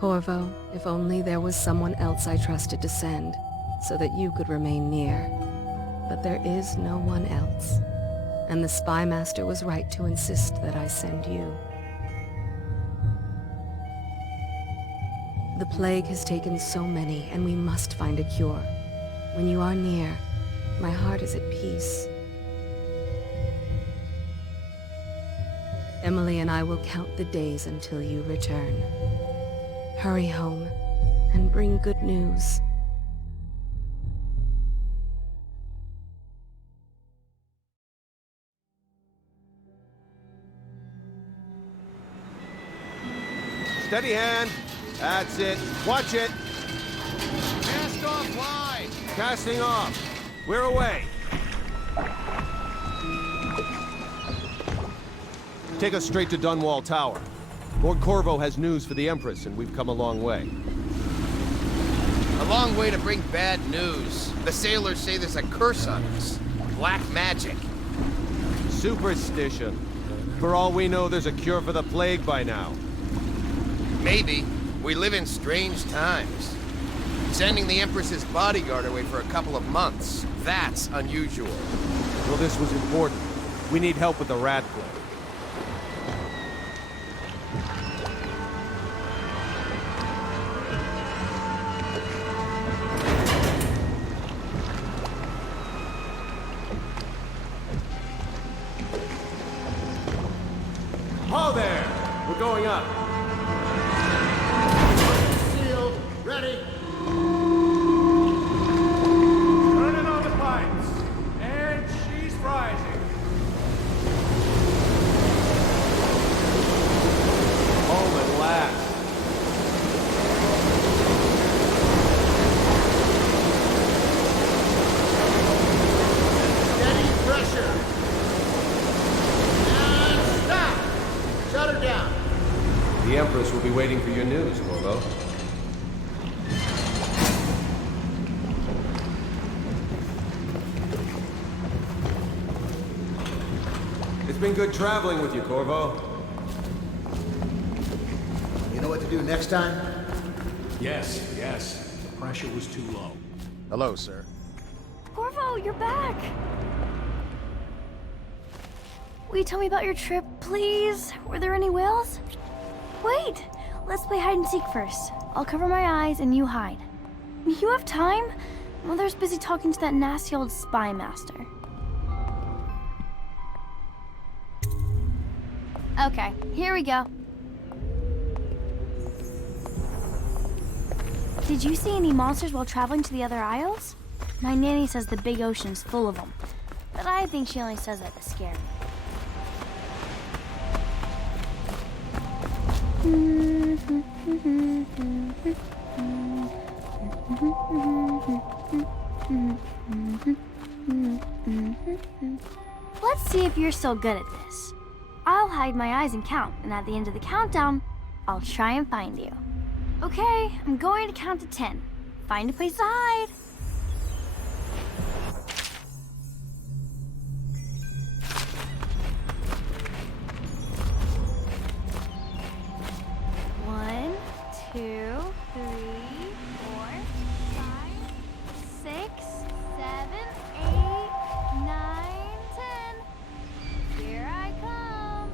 Corvo, if only there was someone else I trusted to send, so that you could remain near. But there is no one else, and the Spy Master was right to insist that I send you. The plague has taken so many, and we must find a cure. When you are near, my heart is at peace. Emily and I will count the days until you return. Hurry home, and bring good news. Steady hand. That's it. Watch it. Cast off wide. Casting off. We're away. Take us straight to Dunwall Tower. Lord Corvo has news for the Empress, and we've come a long way. A long way to bring bad news. The sailors say there's a curse on us. Black magic. Superstition. For all we know, there's a cure for the plague by now. Maybe. We live in strange times. Sending the Empress's bodyguard away for a couple of months, that's unusual. Well, this was important. We need help with the rat plague. Ho there! We're going up. Sealed. Ready. Turning on the pipes. And she's rising. Home at last. Steady pressure. And stop. Shut her down. The Empress will be waiting for your news, Corvo. It's been good traveling with you, Corvo. You know what to do next time? Yes, yes. The pressure was too low. Hello, sir. Corvo, you're back! Will you tell me about your trip, please? Were there any whales? Wait! Let's play hide and seek first. I'll cover my eyes and you hide. You have time? Mother's busy talking to that nasty old spy master. Okay, here we go. Did you see any monsters while traveling to the other isles? My nanny says the big ocean's full of them, but I think she only says that to scare me. Let's see if you're still good at this. I'll hide my eyes and count, and at the end of the countdown, I'll try and find you. Okay, I'm going to count to 10. Find a place to hide. One, two, three, 4, 5, 6, 7, 8, 9, 10. Here I come.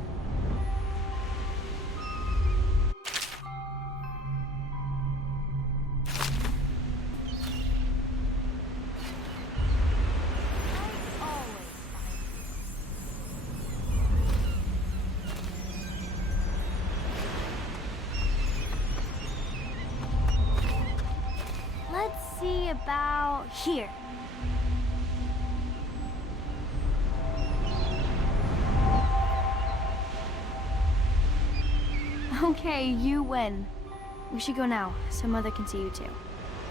I always find you. Let's see about here. Okay, you win. We should go now, so Mother can see you too.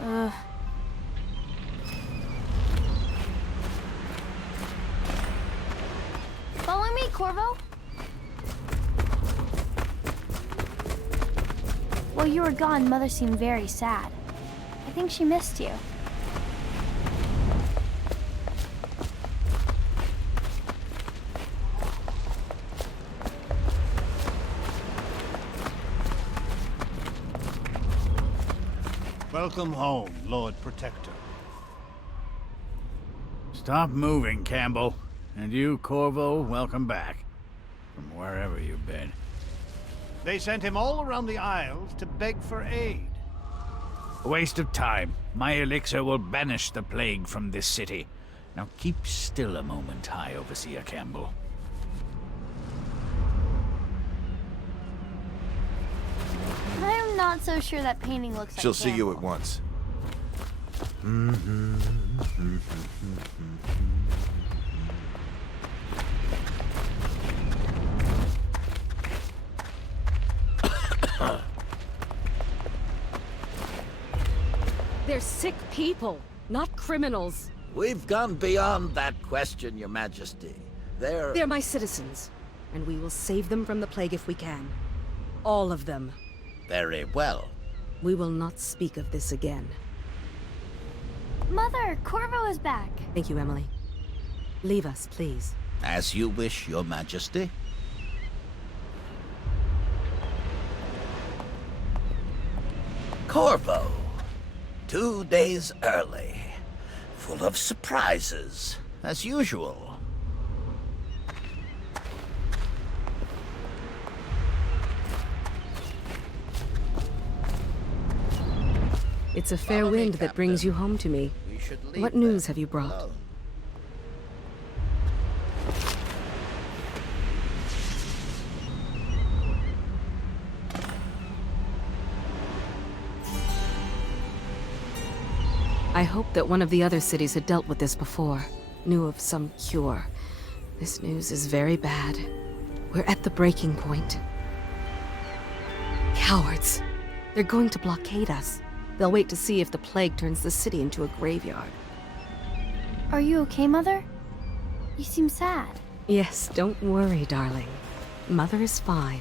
Ugh. Follow me, Corvo. While you were gone, Mother seemed very sad. I think she missed you. Welcome home, Lord Protector. Stop moving, Campbell. And you, Corvo, welcome back. From wherever you've been. They sent him all around the Isles to beg for aid. A waste of time. My elixir will banish the plague from this city. Now keep still a moment, High Overseer Campbell. I'm not so sure that painting looks like She'll see you Campbell. at once. They're sick people, not criminals. We've gone beyond that question, Your Majesty. They're my citizens, and we will save them from the plague if we can. All of them. Very well. We will not speak of this again. Mother, Corvo is back. Thank you, Emily. Leave us, please. As you wish, Your Majesty. Corvo. 2 days early. Full of surprises, as usual. It's a fair Follow me, wind that brings Captain. you home to me. We should leave What news them have you brought? alone. I hoped that one of the other cities had dealt with this before, knew of some cure. This news is very bad. We're at the breaking point. Cowards. They're going to blockade us. They'll wait to see if the plague turns the city into a graveyard. Are you okay, Mother? You seem sad. Yes, don't worry, darling. Mother is fine.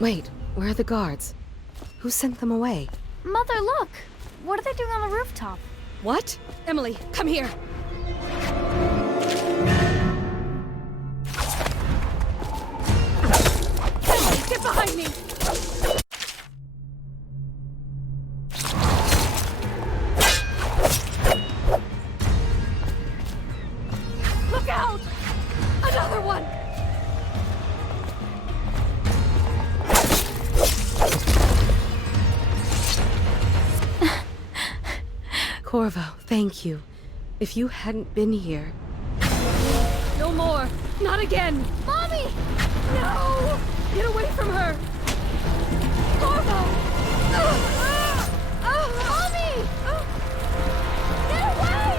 Wait, where are the guards? Who sent them away? Mother, look! What are they doing on the rooftop? What? Emily, come here! Emily, get behind me! Look out! Another one! Corvo, thank you. If you hadn't been here... No more! Not again! Mommy! No! Get away from her! Corvo! Mommy! Get away!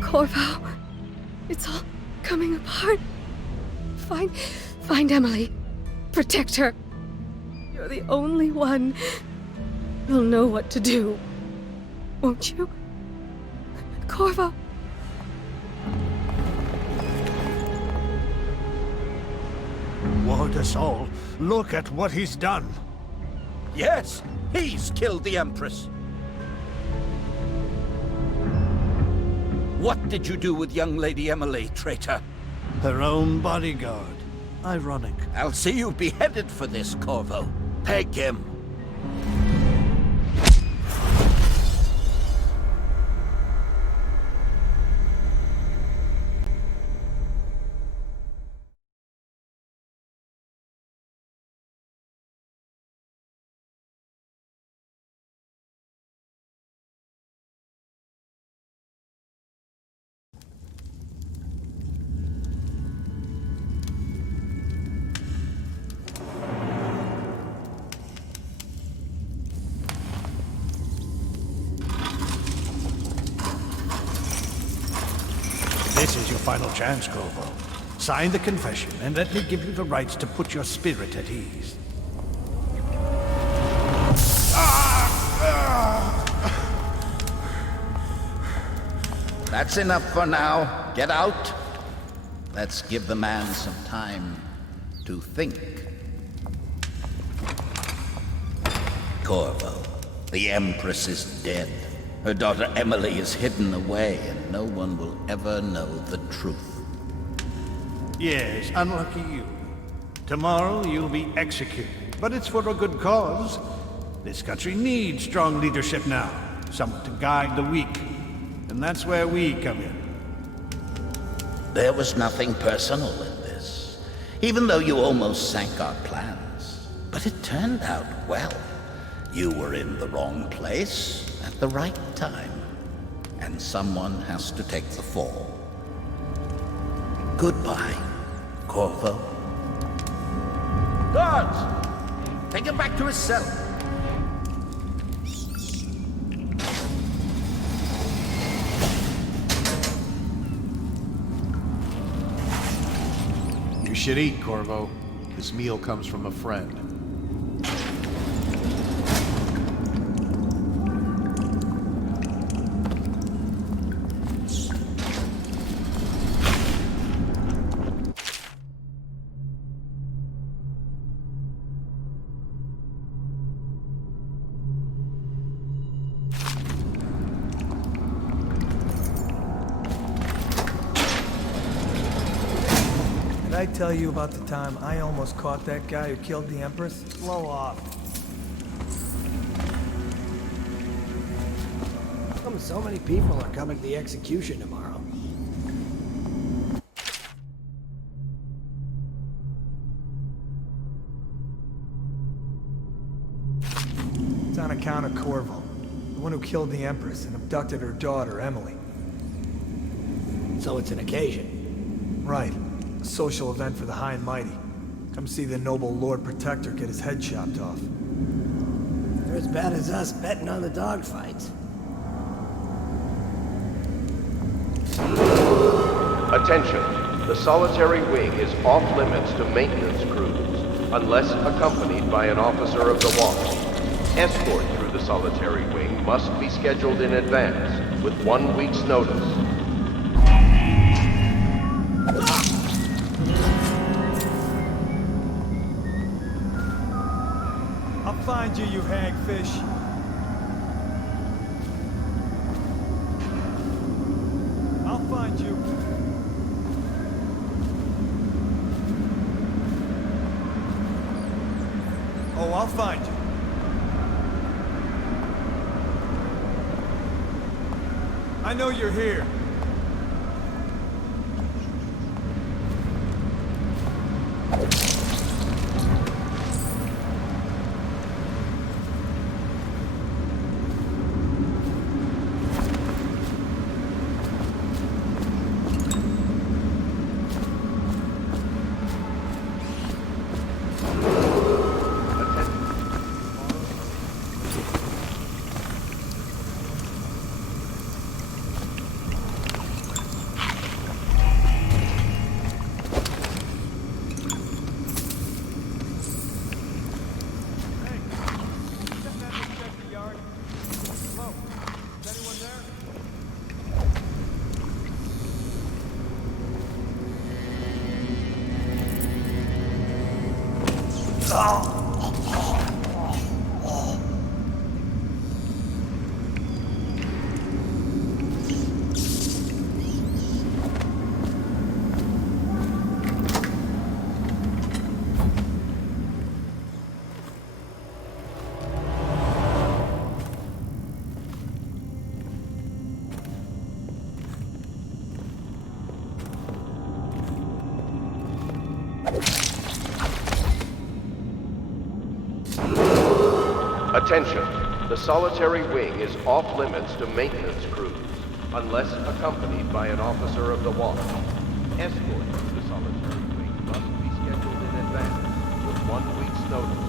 Corvo, it's all coming apart. Find Emily. Protect her. You're the only one who'll know what to do. Won't you? Corvo. Ward us all. Look at what he's done. Yes, he's killed the Empress. What did you do with young Lady Emily, traitor? Her own bodyguard. Ironic. I'll see you beheaded for this, Corvo. Peg him. This is your final chance, Corvo. Sign the confession, and let me give you the rights to put your spirit at ease. That's enough for now. Get out. Let's give the man some time to think. Corvo, the Empress is dead. Her daughter Emily is hidden away, and no one will ever know the truth. Yes, unlucky you. Tomorrow you'll be executed, but it's for a good cause. This country needs strong leadership now, someone to guide the weak. And that's where we come in. There was nothing personal in this, even though you almost sank our plans. But it turned out well. You were in the wrong place at the right time, and someone has to take the fall. Goodbye, Corvo. Guards! Take him back to his cell. You should eat, Corvo. This meal comes from a friend. Did I tell you about the time I almost caught that guy who killed the Empress? Blow off. How come so many people are coming to the execution tomorrow? It's on account of Corvo, the one who killed the Empress and abducted her daughter, Emily. So it's an occasion. Right. A social event for the high and mighty. Come see the noble Lord Protector get his head chopped off. They're as bad as us betting on the dogfights. Attention. The solitary wing is off limits to maintenance crews, unless accompanied by an officer of the watch. Escort through the solitary wing must be scheduled in advance, with 1 week's notice. I'll find you, you hagfish. I'll find you. Oh, I'll find you. I know you're here. Attention. The solitary wing is off limits to maintenance crews, unless accompanied by an officer of the watch. Escort through the solitary wing must be scheduled in advance, with 1 week's notice.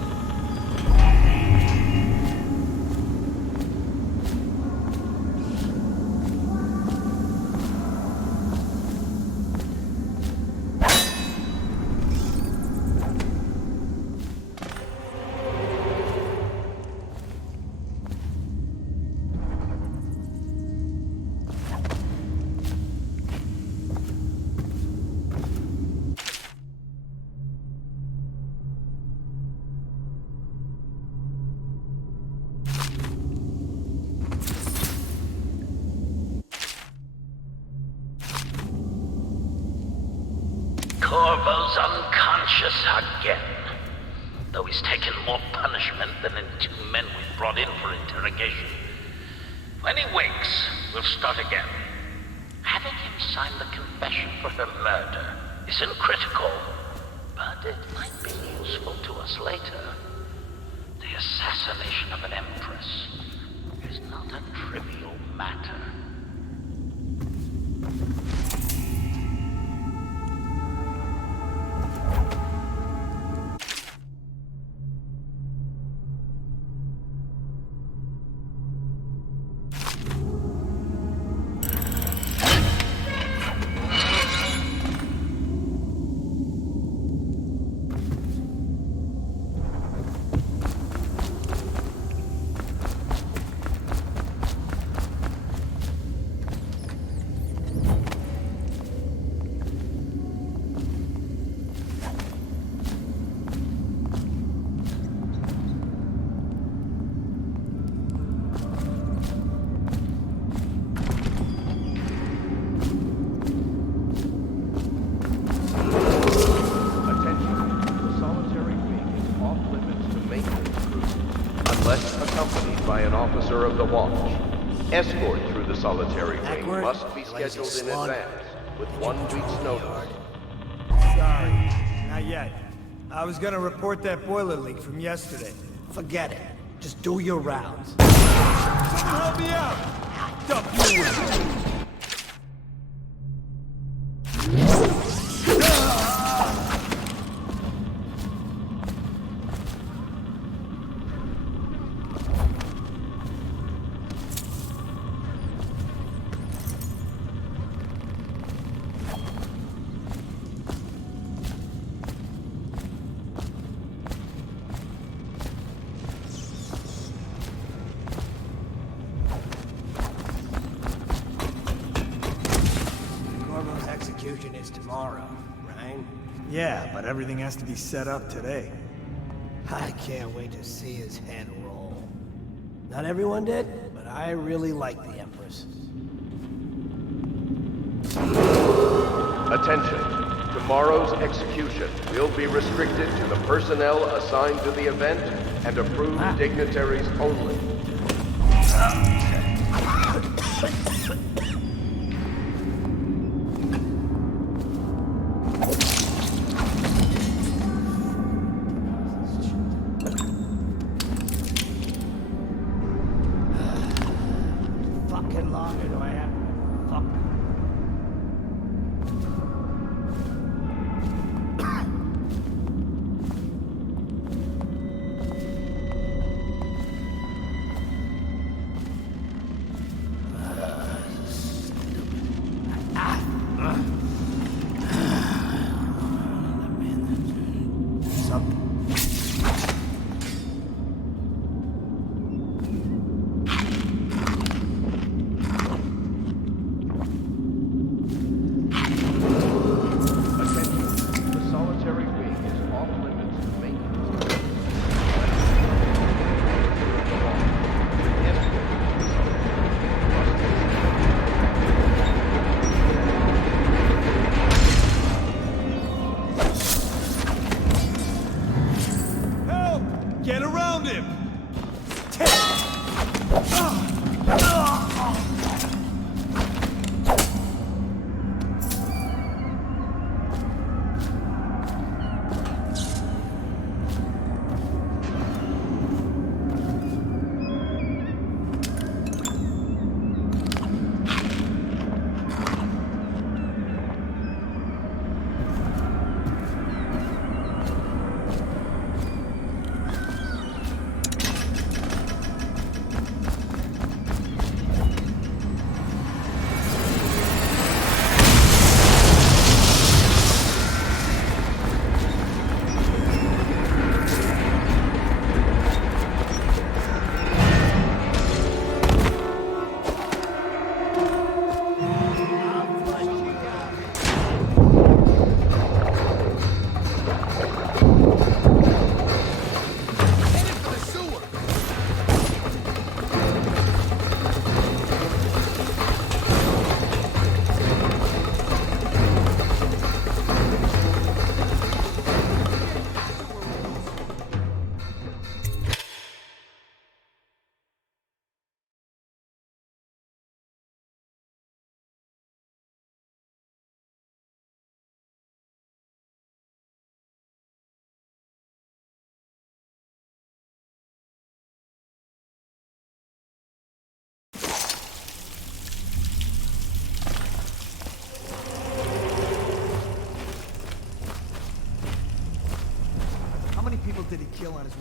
Corvo's unconscious again. Though he's taken more punishment than the 2 men we brought in for interrogation. When he wakes, we'll start again. Having him sign the confession for her murder isn't critical, but it might be useful to us later. The assassination of an empress is not a trivial matter. Of the watch. Escort through the solitary wing must be scheduled in advance with 1 week's notice. Sorry, not yet. I was gonna report that boiler leak from yesterday. Forget it. Just do your rounds. Someone help me out! Dump you in. Is tomorrow, right? Yeah, but everything has to be set up today. I can't wait to see his head roll. Not everyone did, but I really like the Empress. Attention. Tomorrow's execution will be restricted to the personnel assigned to the event and approved dignitaries only.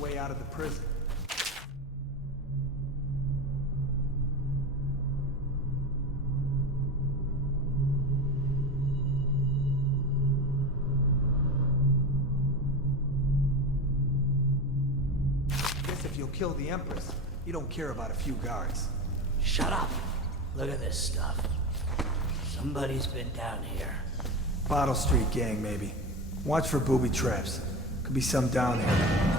way out of the prison. Guess if you'll kill the Empress, you don't care about a few guards. Shut up. Look at this stuff. Somebody's been down here. Bottle Street gang, maybe. Watch for booby traps. Could be some down there.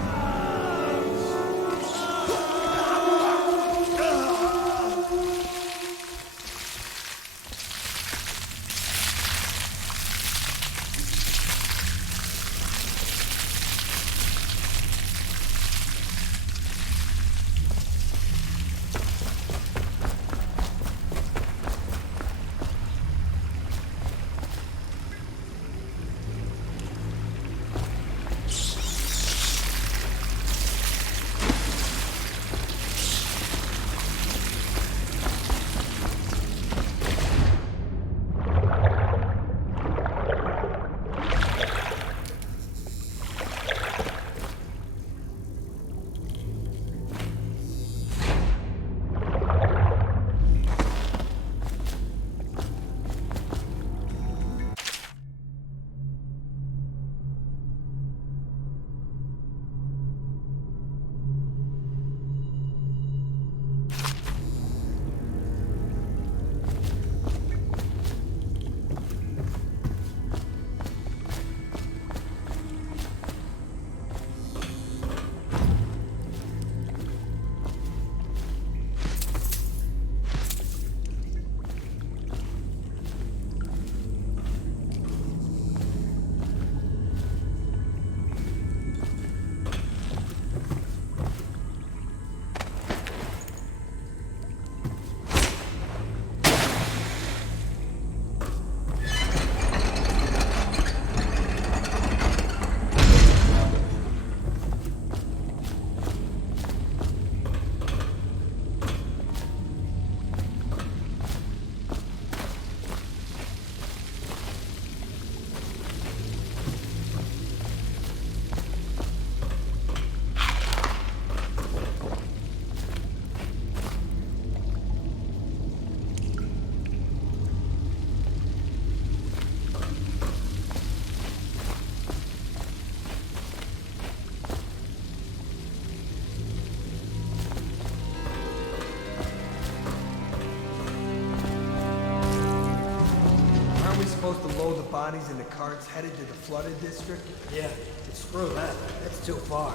Supposed to load the bodies into carts headed to the flooded district? Yeah, screw that. That's too far.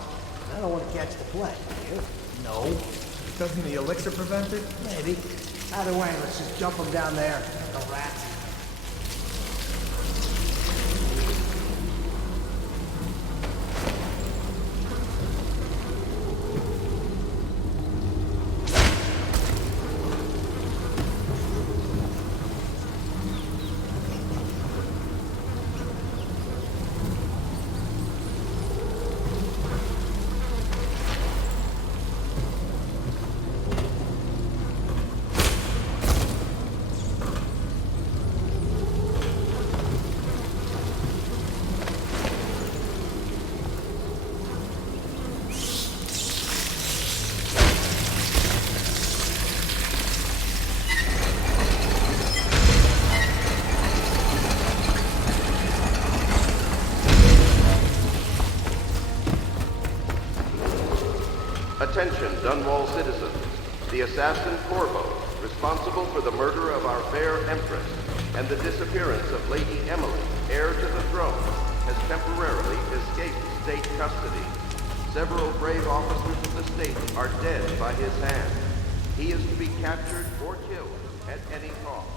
I don't want to catch the plague, do you? No. Doesn't the elixir prevent it? Maybe. Either way, let's just jump them down there. The rats. Attention, Dunwall citizens. The assassin Corvo, responsible for the murder of our fair Empress and the disappearance of Lady Emily, heir to the throne, has temporarily escaped state custody. Several brave officers of the state are dead by his hand. He is to be captured or killed at any cost.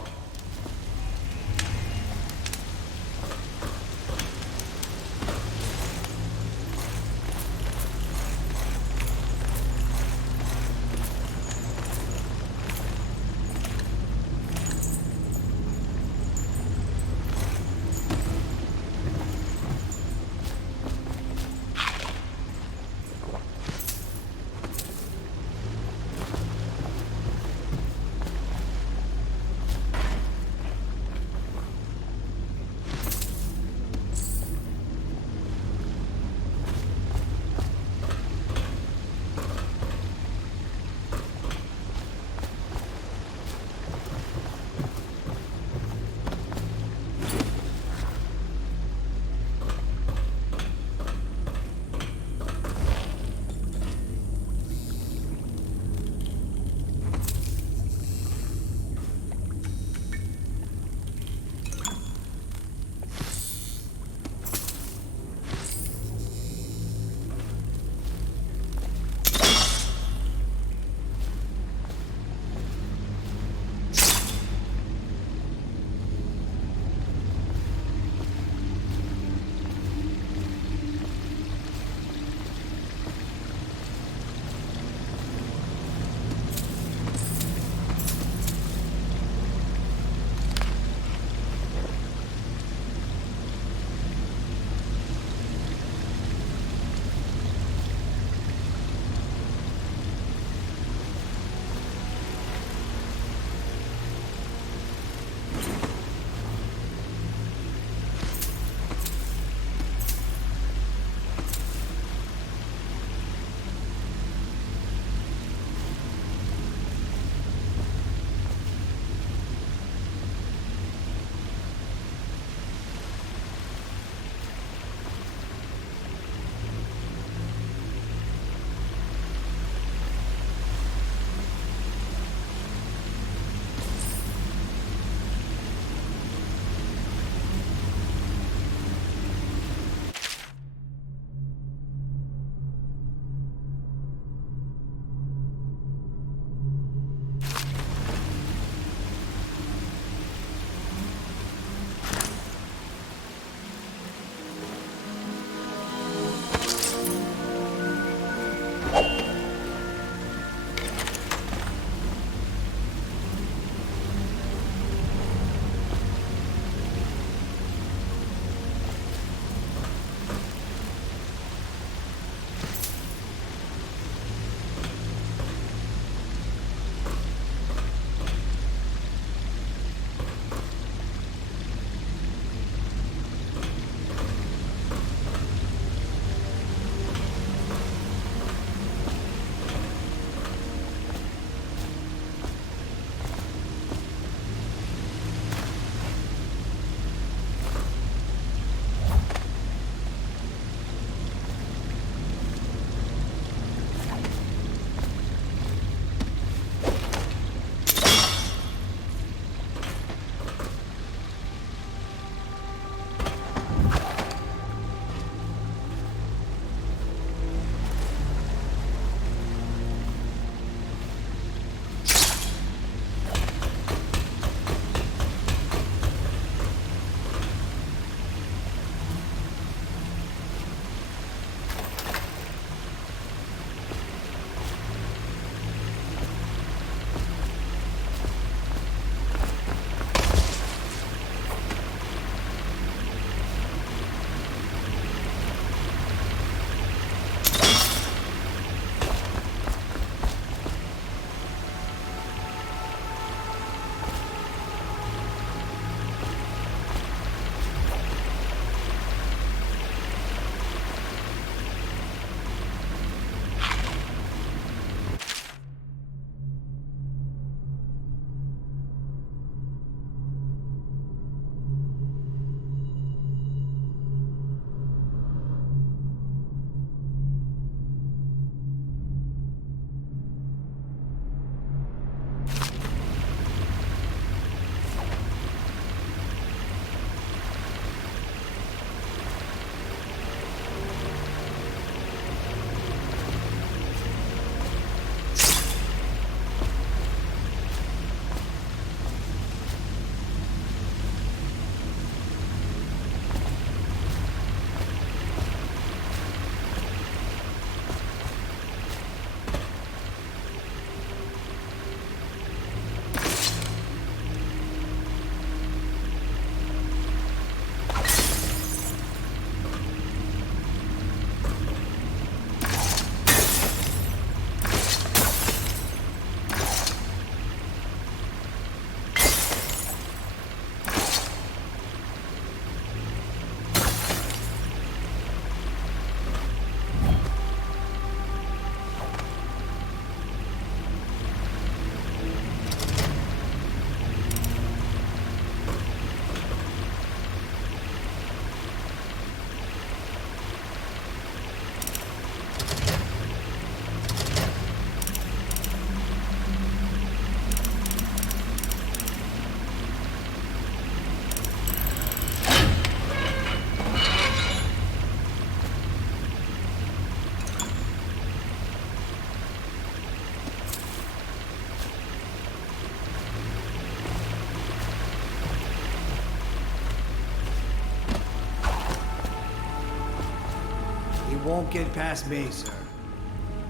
won't get past me, sir.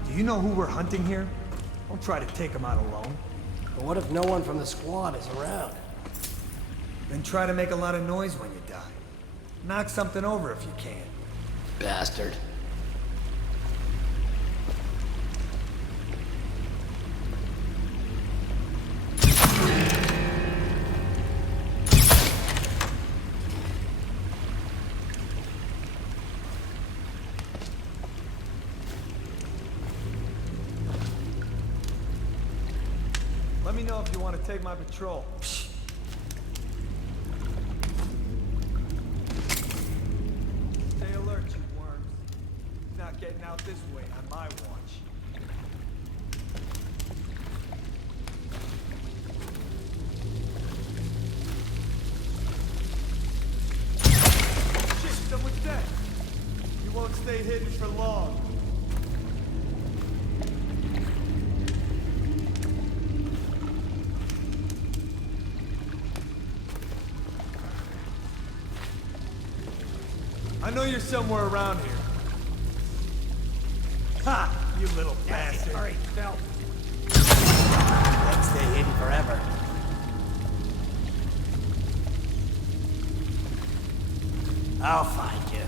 Do you know who we're hunting here? Don't try to take him out alone. But what if no one from the squad is around? Then try to make a lot of noise when you die. Knock something over if you can. Bastard. Let me know if you want to take my patrol. Stay alert, you worms. Not getting out this way on my watch. Shit, someone's dead. You won't stay hidden for long. I know you're somewhere around here. Ha! You little bastard. Hurry, Phil. Let's stay hidden forever. I'll find you.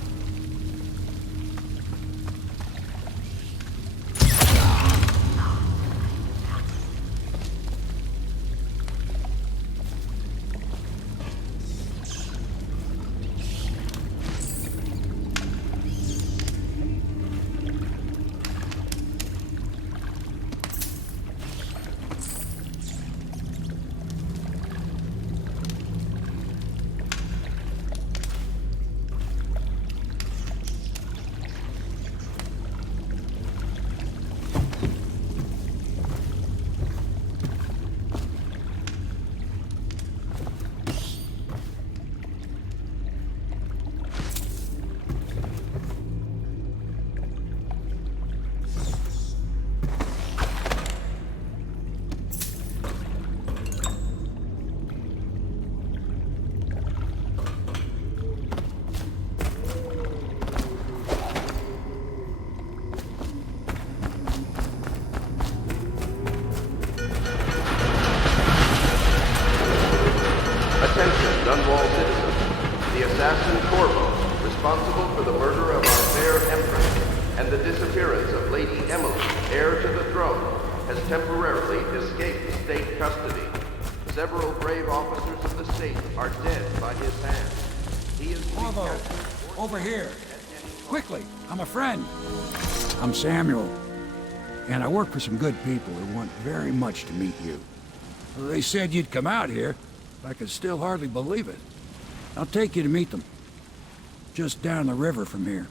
Dunwall citizens, the assassin Corvo, responsible for the murder of our fair Empress and the disappearance of Lady Emily, heir to the throne, has temporarily escaped state custody. Several brave officers of the state are dead by his hand. He is Corvo, over here. Quickly, I'm a friend. I'm Samuel, and I work for some good people who want very much to meet you. They said you'd come out here. I could still hardly believe it. I'll take you to meet them. Just down the river from here.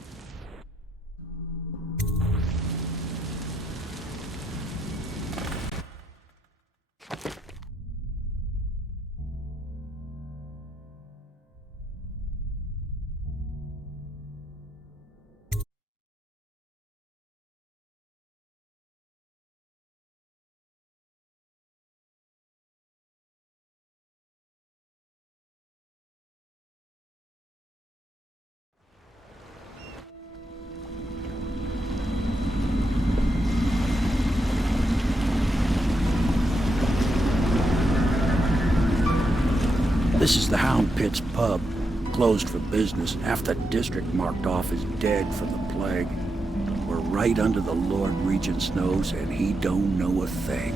This is the Hound Pit's pub, closed for business. Half the district marked off as dead from the plague. We're right under the Lord Regent's nose, and he don't know a thing.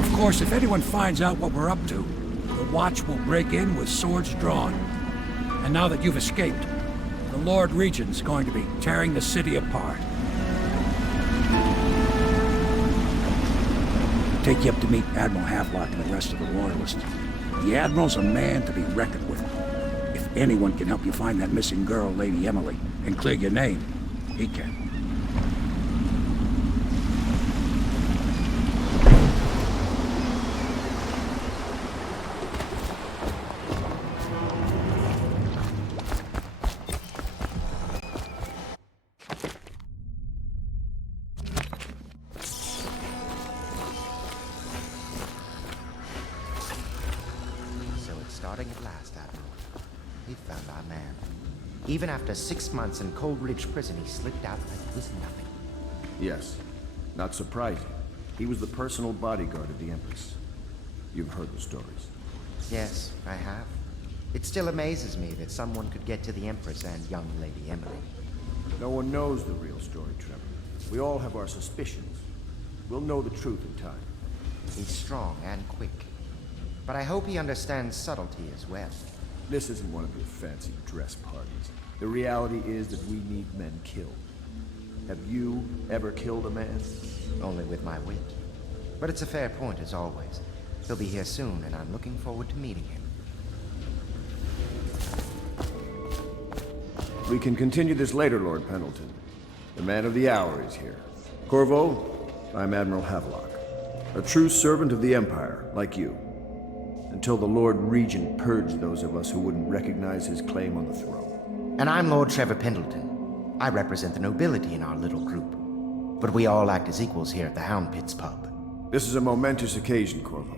Of course, if anyone finds out what we're up to, the Watch will break in with swords drawn. And now that you've escaped, the Lord Regent's going to be tearing the city apart. Take you up to meet Admiral Havelock and the rest of the Royalists. The Admiral's a man to be reckoned with. If anyone can help you find that missing girl, Lady Emily, and clear your name, he can. Starting at We found our man. Even after 6 months in Cold Ridge Prison, he slipped out like it was nothing. Yes. Not surprising. He was the personal bodyguard of the Empress. You've heard the stories. Yes, I have. It still amazes me that someone could get to the Empress and young Lady Emily. No one knows the real story, Trevor. We all have our suspicions. We'll know the truth in time. He's strong and quick. But I hope he understands subtlety as well. This isn't one of your fancy dress parties. The reality is that we need men killed. Have you ever killed a man? Only with my wit. But it's a fair point as always. He'll be here soon, and I'm looking forward to meeting him. We can continue this later, Lord Pendleton. The man of the hour is here. Corvo, I'm Admiral Havelock. A true servant of the Empire, like you. Until the Lord Regent purged those of us who wouldn't recognize his claim on the throne. And I'm Lord Trevor Pendleton. I represent the nobility in our little group. But we all act as equals here at the Hound Pits pub. This is a momentous occasion, Corvo.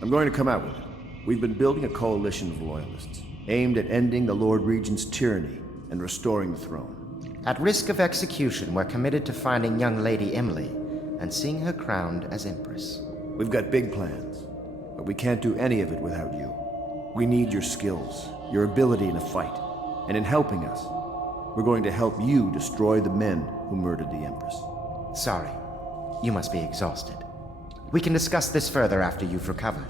I'm going to come out with it. We've been building a coalition of loyalists, aimed at ending the Lord Regent's tyranny and restoring the throne. At risk of execution, we're committed to finding young Lady Emily and seeing her crowned as Empress. We've got big plans, but we can't do any of it without you. We need your skills, your ability in a fight, and in helping us, we're going to help you destroy the men who murdered the Empress. Sorry, you must be exhausted. We can discuss this further after you've recovered.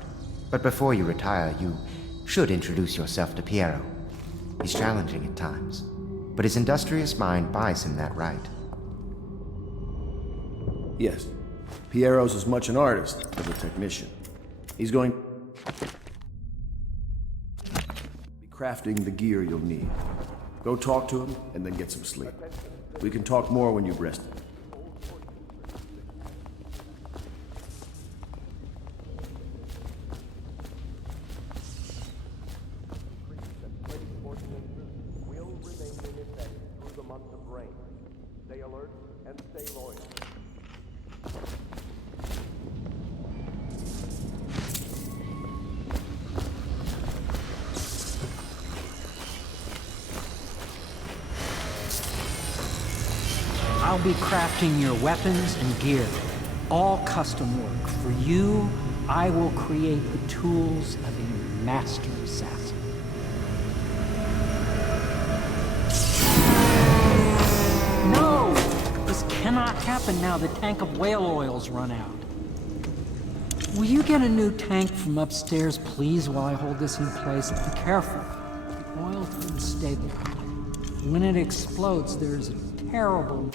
But before you retire, you should introduce yourself to Piero. He's challenging at times, but his industrious mind buys him that right. Yes, Piero's as much an artist as a technician. He's going to be crafting the gear you'll need. Go talk to him, and then get some sleep. We can talk more when you've rested. I'll be crafting your weapons and gear. All custom work. For you, I will create the tools of a master assassin. No! This cannot happen now the tank of whale oil's run out. Will you get a new tank from upstairs, please, while I hold this in place? Be careful. The oil's unstable. When it explodes, there's a terrible...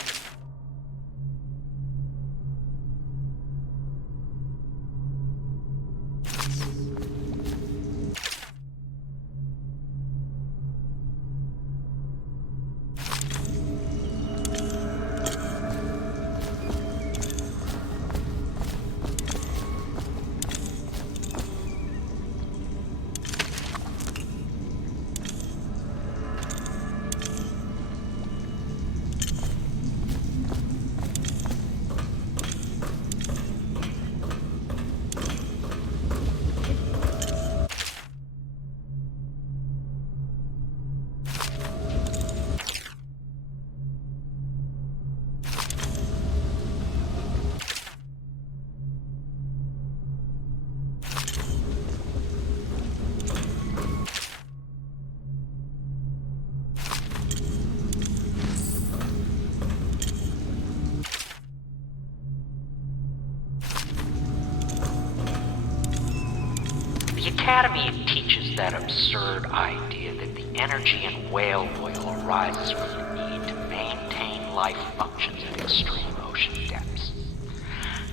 The Academy teaches that absurd idea that the energy in whale oil arises from the need to maintain life functions at extreme ocean depths.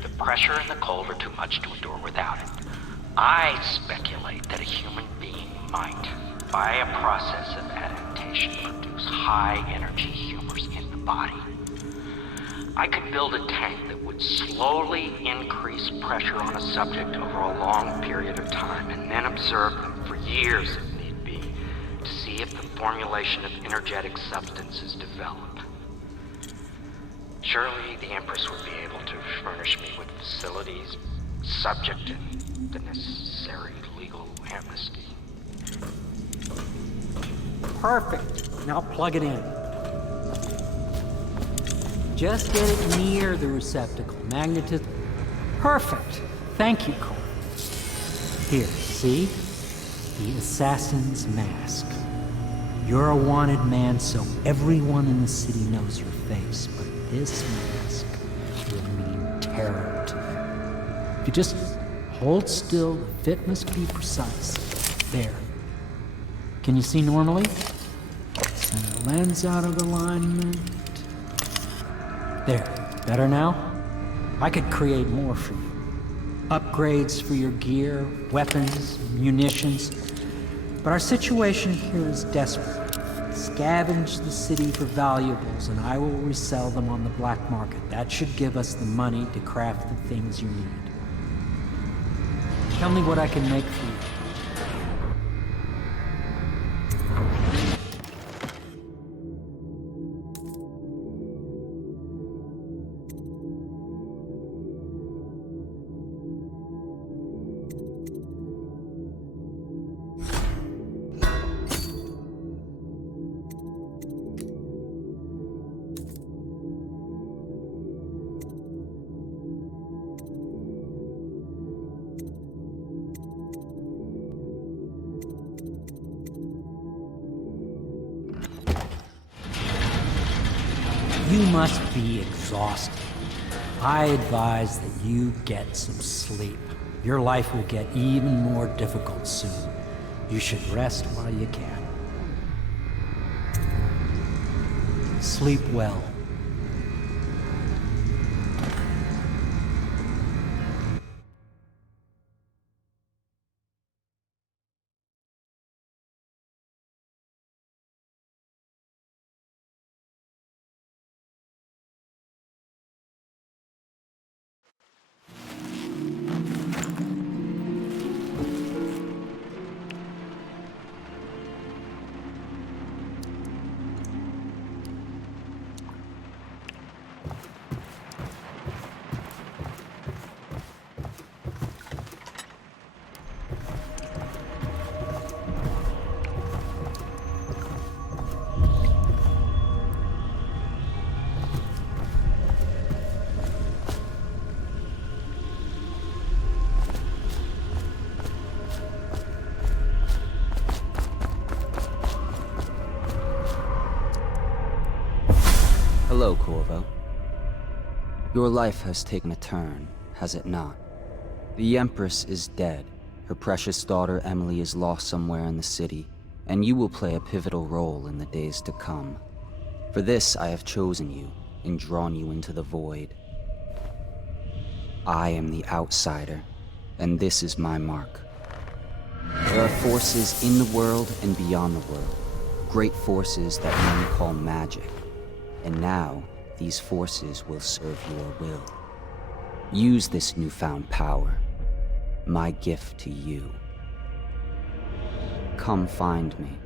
The pressure and the cold are too much to endure without it. I speculate that a human being might, by a process of adaptation, produce high-energy humors in the body. I could build a tank that would slowly increase pressure on a subject over a long period of time and then observe them for years if need be to see if the formulation of energetic substances develop. Surely the Empress would be able to furnish me with facilities subject to the necessary legal amnesty. Perfect. Now plug it in. Just get it near the receptacle. Magnetism. Perfect. Thank you, Cole. Here, see? The assassin's mask. You're a wanted man, so everyone in the city knows your face, but this mask will mean terror to them. If you just hold still, the fit must be precise. There. Can you see normally? Send the lens out of alignment. There. Better now? I could create more for you. Upgrades for your gear, weapons, munitions. But our situation here is desperate. Scavenge the city for valuables, and I will resell them on the black market. That should give us the money to craft the things you need. Tell me what I can make for you. You must be exhausted. I advise that you get some sleep. Your life will get even more difficult soon. You should rest while you can. Sleep well. Hello, Corvo. Your life has taken a turn, has it not? The Empress is dead. Her precious daughter Emily is lost somewhere in the city, and you will play a pivotal role in the days to come. For this, I have chosen you and drawn you into the void. I am the outsider, and this is my mark. There are forces in the world and beyond the world, great forces that men call magic. And now, these forces will serve your will. Use this newfound power, my gift to you. Come find me.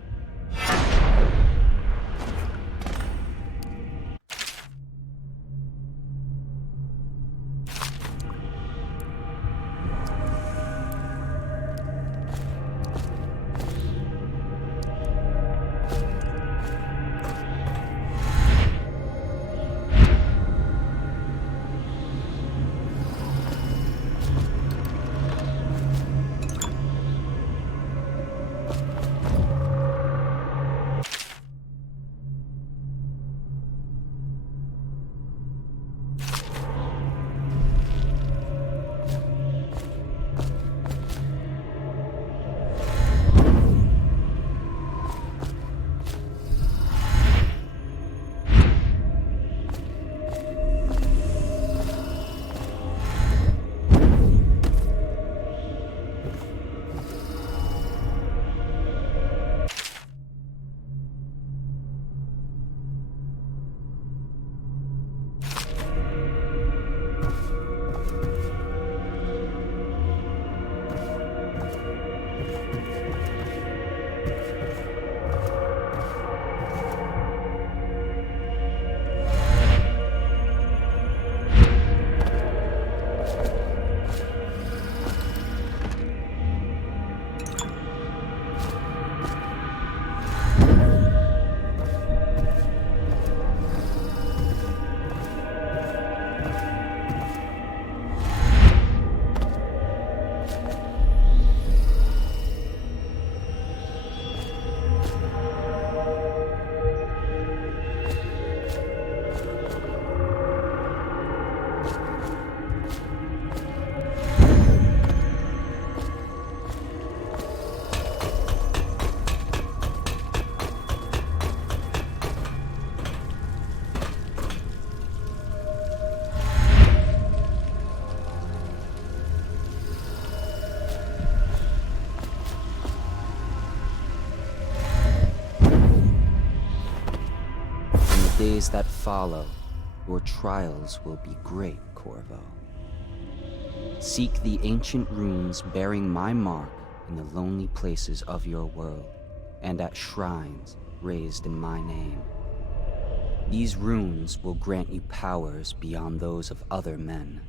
days that follow, your trials will be great, Corvo. Seek the ancient runes bearing my mark in the lonely places of your world, and at shrines raised in my name. These runes will grant you powers beyond those of other men.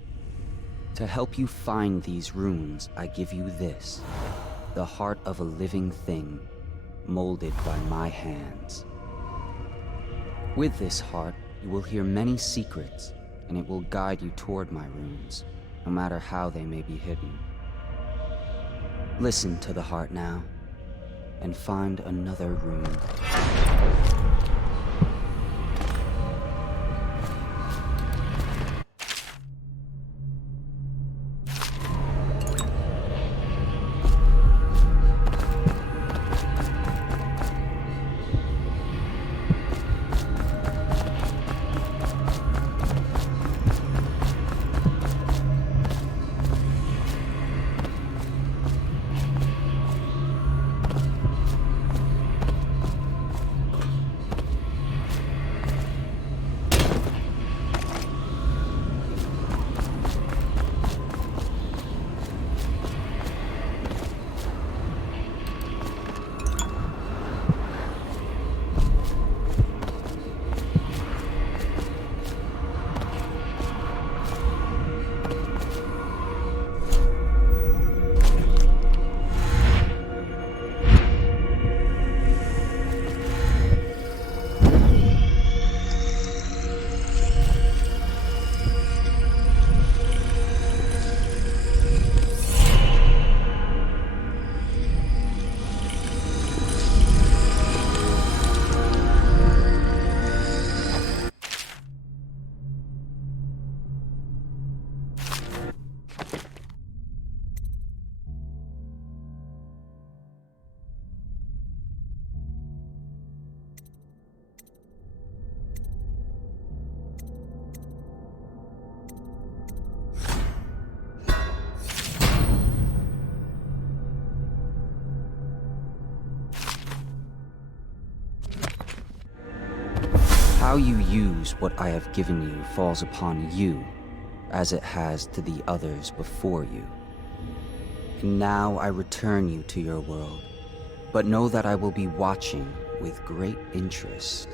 To help you find these runes, I give you this, the heart of a living thing, molded by my hands. With this heart, you will hear many secrets, and it will guide you toward my runes, no matter how they may be hidden. Listen to the heart now, and find another rune. How you use what I have given you falls upon you, as it has to the others before you. And now I return you to your world, but know that I will be watching with great interest.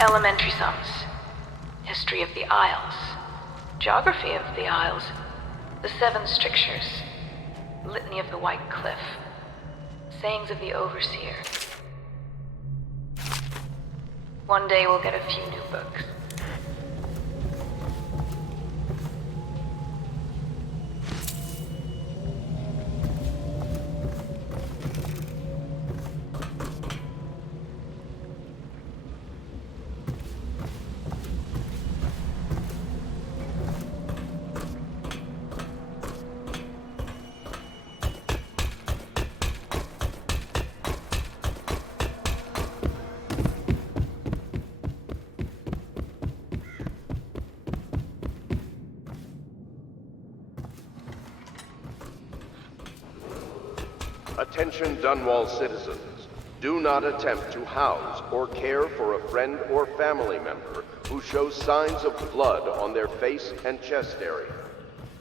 Elementary sums. History of the Isles. Geography of the Isles. The Seven Strictures. Litany of the White Cliff. Sayings of the Overseer. One day we'll get a few new books. Attention Dunwall citizens. Do not attempt to house or care for a friend or family member who shows signs of blood on their face and chest area.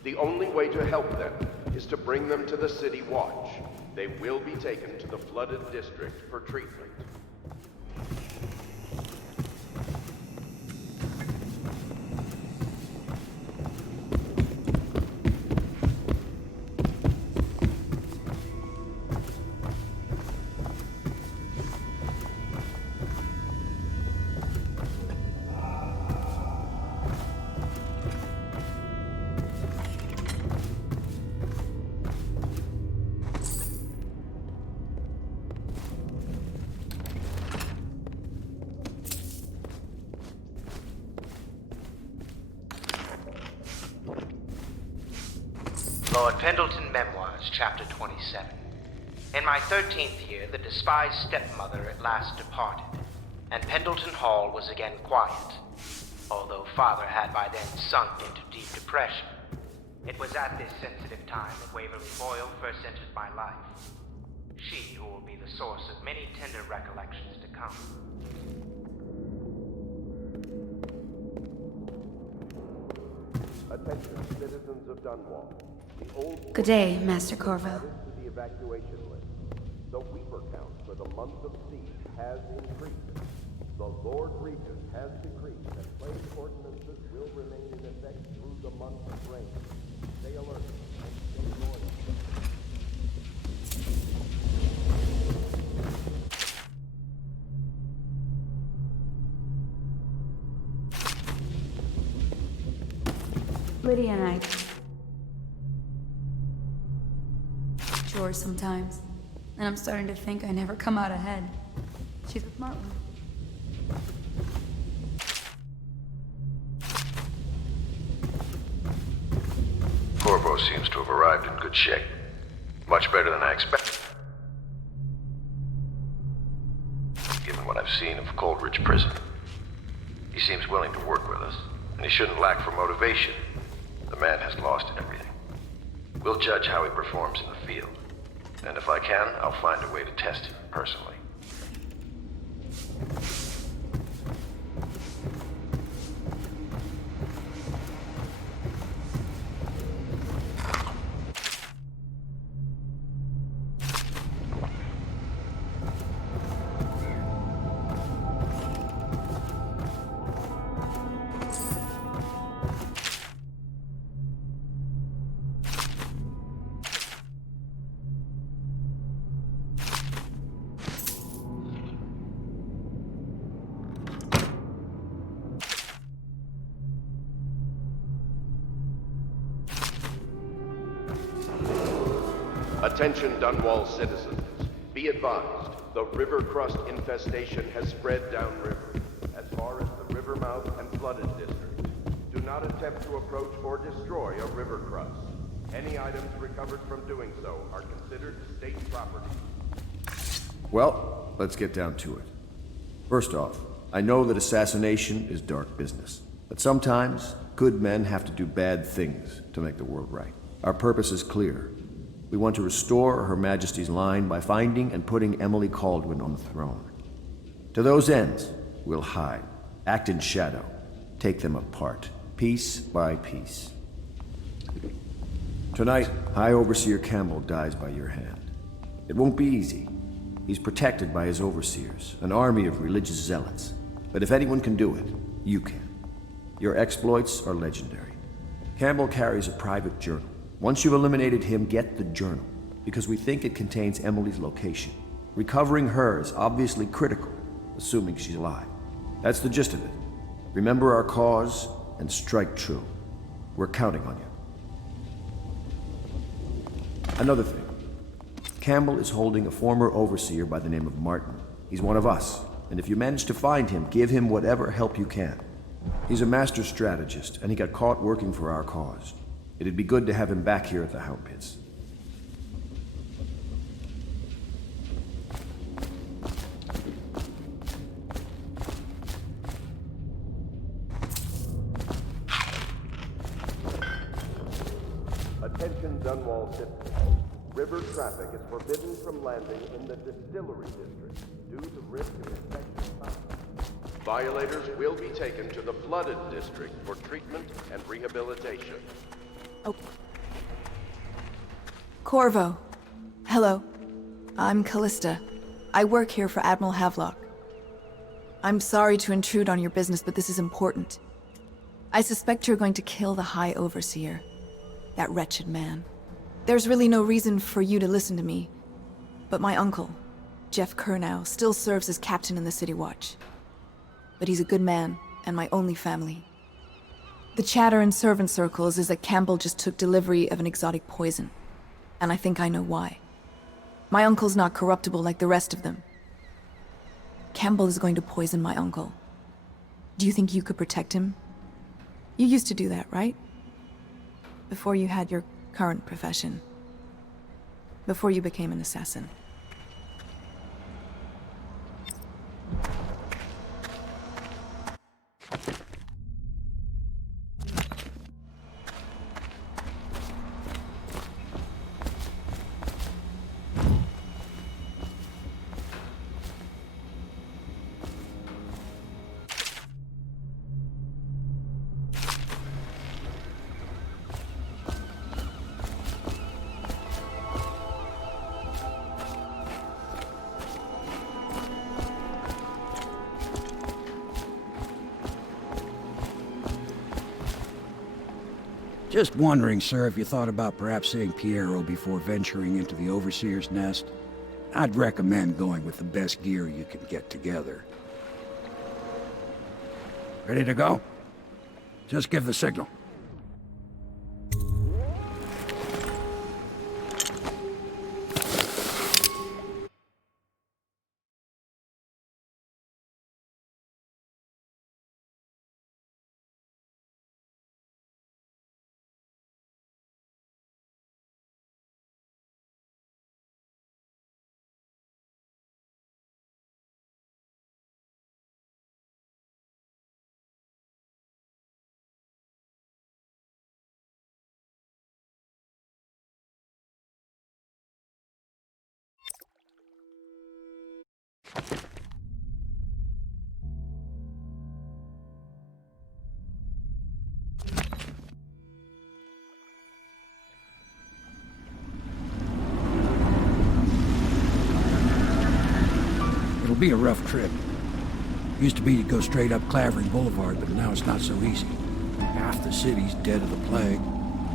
The only way to help them is to bring them to the City Watch. They will be taken to the flooded district for treatment. Lord Pendleton Memoirs, Chapter 27. In my 13th year, the despised stepmother at last departed, and Pendleton Hall was again quiet, although Father had by then sunk into deep depression. It was at this sensitive time that Waverly Boyle first entered my life. She who will be the source of many tender recollections to come. Attention, citizens of Dunwall. Good day, Master Corvo. The evacuation list. The Weeper count for the month of siege has increased. The Lord Regent has decreed that plague ordinances will remain in effect through the month of rain. Stay alert and stay loyal. Lydia and I chores sometimes, and I'm starting to think I never come out ahead. She's a smart one. Corvo seems to have arrived in good shape. Much better than I expected. Given what I've seen of Coldridge Prison. He seems willing to work with us, and he shouldn't lack for motivation. The man has lost everything. We'll judge how he performs in the field. And if I can, I'll find a way to test him personally. Attention Dunwall citizens. Be advised, the river crust infestation has spread downriver, as far as the river mouth and flooded district. Do not attempt to approach or destroy a river crust. Any items recovered from doing so are considered state property. Well, let's get down to it. First off, I know that assassination is dark business, but sometimes good men have to do bad things to make the world right. Our purpose is clear. We want to restore Her Majesty's line by finding and putting Emily Kaldwin on the throne. To those ends, we'll hide, act in shadow, take them apart, piece by piece. Tonight, High Overseer Campbell dies by your hand. It won't be easy. He's protected by his overseers, an army of religious zealots. But if anyone can do it, you can. Your exploits are legendary. Campbell carries a private journal. Once you've eliminated him, get the journal, because we think it contains Emily's location. Recovering her is obviously critical, assuming she's alive. That's the gist of it. Remember our cause and strike true. We're counting on you. Another thing. Campbell is holding a former overseer by the name of Martin. He's one of us, and if you manage to find him, give him whatever help you can. He's a master strategist, and he got caught working for our cause. It'd be good to have him back here at the Hound Pits. Attention Dunwall citizens. River traffic is forbidden from landing in the Distillery District due to risk of infection. Violators will be taken to the Flooded District for treatment and rehabilitation. Oh. Corvo. Hello. I'm Callista. I work here for Admiral Havelock. I'm sorry to intrude on your business, but this is important. I suspect you're going to kill the High Overseer. That wretched man. There's really no reason for you to listen to me, but my uncle, Jeff Kernow, still serves as captain in the City Watch. But he's a good man, and my only family. The chatter in servant circles is that Campbell just took delivery of an exotic poison, and I think I know why. My uncle's not corruptible like the rest of them. Campbell is going to poison my uncle. Do you think you could protect him? You used to do that, right? Before you had your current profession. Before you became an assassin. Just wondering, sir, if you thought about perhaps seeing Piero before venturing into the Overseer's nest. I'd recommend going with the best gear you can get together. Ready to go? Just give the signal. It'll be a rough trip. Used to be to go straight up Clavering Boulevard, but now it's not so easy. Half the city's dead of the plague.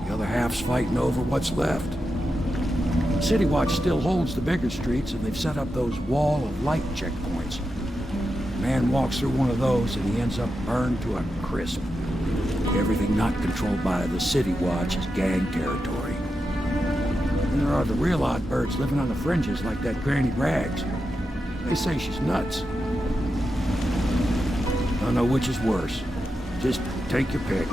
The other half's fighting over what's left. City Watch still holds the bigger streets, and they've set up those wall of light checkpoints. A man walks through one of those, and he ends up burned to a crisp. Everything not controlled by the City Watch is gang territory. And there are the real odd birds living on the fringes like that Granny Rags. They say she's nuts. Don't know which is worse. Just take your pick.